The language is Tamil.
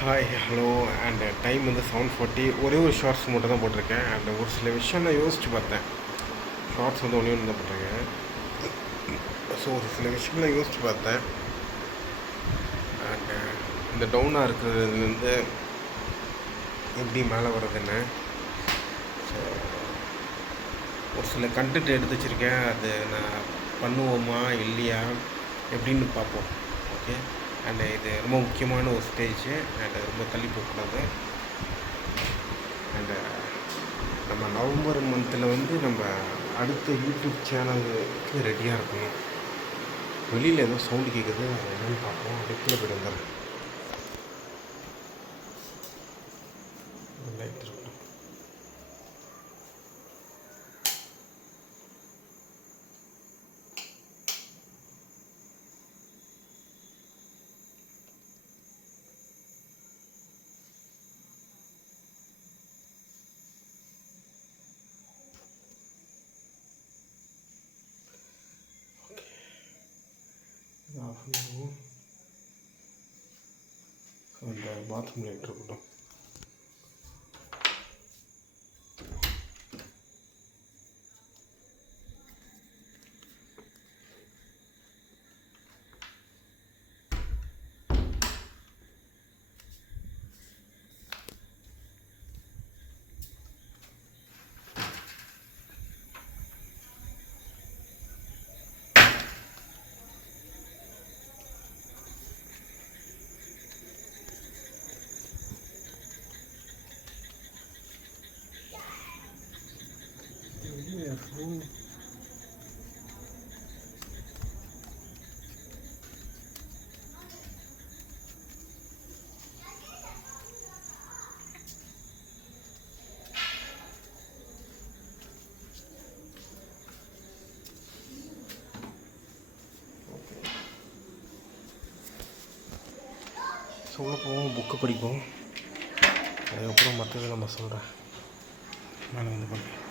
ஹாய் ஹலோ அண்ட் டைம் வந்து 7:40. ஒரே ஒரு ஷார்ட்ஸ் மட்டும் தான் போட்டிருக்கேன். அண்ட் ஒரு சில விஷயம் நான் யோசித்து பார்த்தேன். ஷார்ட்ஸ் வந்து ஒன்று தான் போட்டிருக்கேன். ஸோ ஒரு சில விஷயங்களை யோசித்து பார்த்தேன். அண்ட் இந்த டவுனாக இருக்கிறது வந்து எப்படி மேலே வர்றதுன்னு. ஸோ ஒரு சில கண்டென்ட் எடுத்து வச்சுருக்கேன். அது நான் பண்ணுவோமா இல்லையா எப்படின்னு பார்ப்போம். ஓகே. அண்ட் இது ரொம்ப முக்கியமான ஒரு ஸ்டேஜ். அண்ட் ரொம்ப தள்ளி போகக்கூடாது. அண்டு நம்ம நவம்பர் மந்தில் வந்து நம்ம அடுத்த யூடியூப் சேனலுக்கு ரெடியாக இருக்கணும். வெளியில் ஏதோ சவுண்டு கேட்குது, அது என்னென்னு பார்ப்போம். அடுக்கில் போய்ட்டு வந்துடுறேன். லைட் இருக்கட்டும். ஆஃப் பண்ணுவோம். அந்த பாத்ரூம் லைட் இருக்கட்டும். சொல்ல போவோம், புக்கு படிப்போம். அதுக்கப்புறம் மற்றது நம்ம சொல்கிறேன். நான் வந்து பண்ணுறேன்.